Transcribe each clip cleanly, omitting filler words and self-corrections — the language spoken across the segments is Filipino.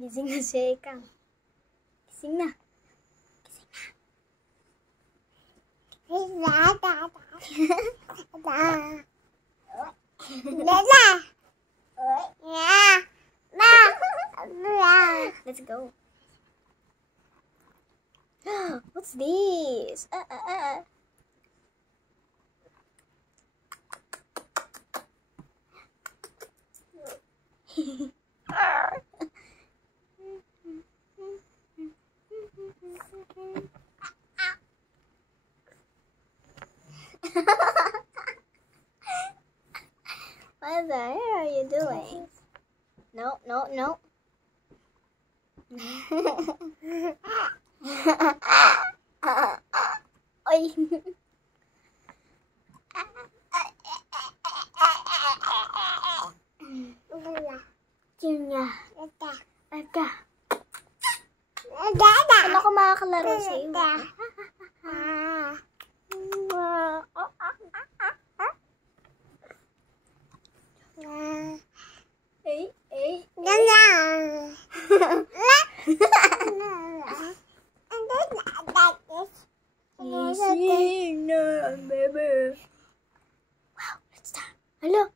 Gising na si Ekang. Gising na. Let's go. What's this? What the hell are you doing? No. Oy. Junya. Eka. Ano ko makakalaro sa iyo? Gising na, baby. Wow, let's start. Hello.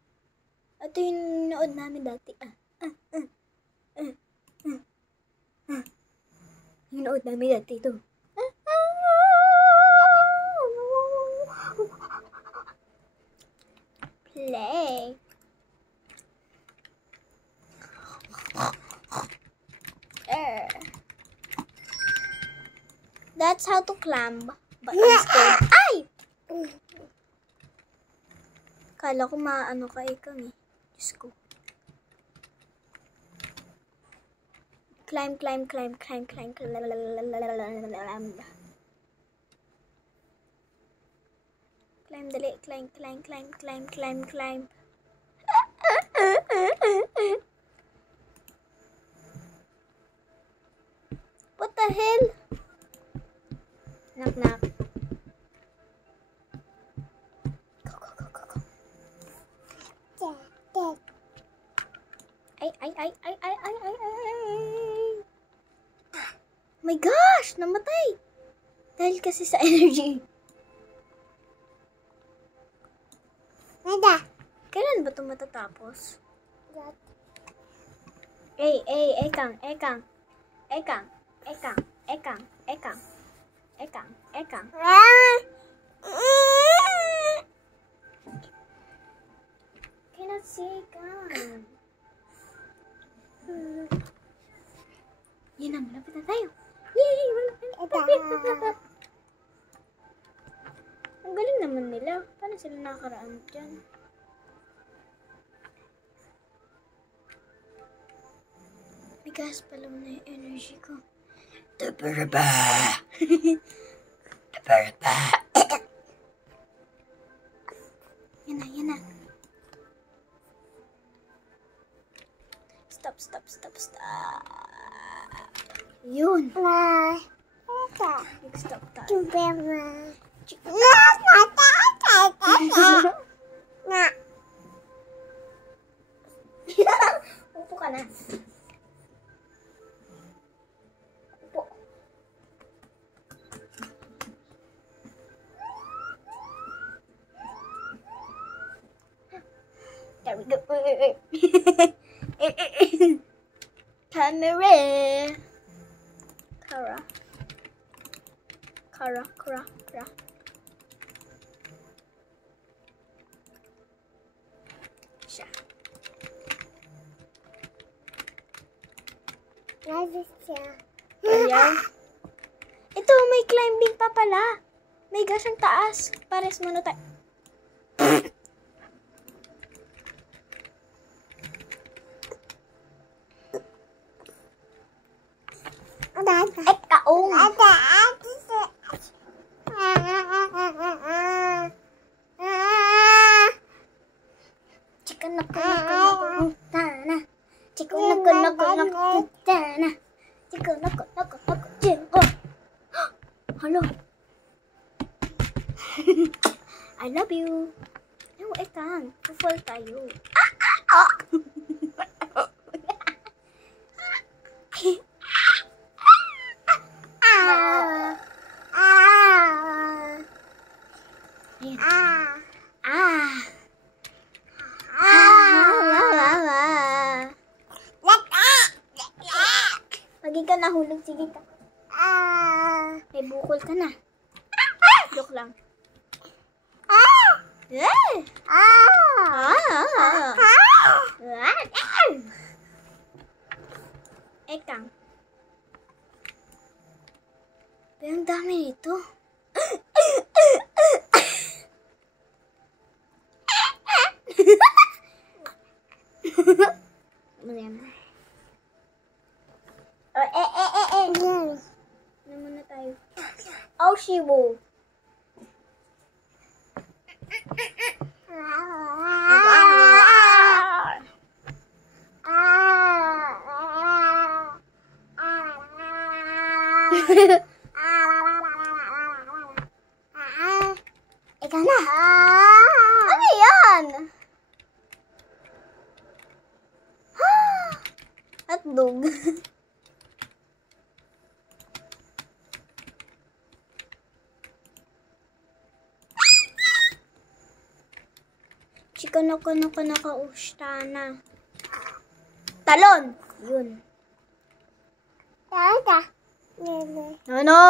Ito yung nood namin dati. Yung nood namin dati ito. Play. That's how to climb. But instead, ay! Kala ko maano ka Ekang eh. Diyos ko. Climb. Climb, dali. Climb. What the hell? Knock. Go. Ay. My gosh! Namatay! Dahil kasi sa energy. Kailan ba ito matatapos? Ekang. Cannot see Ekang. Yan na, malapit na tayo. Yay! Malapit. Ang galing naman nila. Paano sila nakakaraan dyan? Bigas pala mo na yung energy ko. Tabaraba! Yan na. Stop. Yun. Stop tayo. Upo ka na. Upo. There we go. Camera. Kara. Siya. Ayan. Ito, may climbing pa pala. May gas ang taas. Pares mo na tayo. Ay, kaong. Hello. I love you. No, Ekang. Fall tayo. Lagi ka nahulog. Sige ka. May bukol ka na. Joke lang. Ekang. Pero ang dami nito. Ano muna tayo? Oh, Shibu. Ikaw na. Ano yan? Hotdog. Chika naka-ustana. Talon. Yun. No.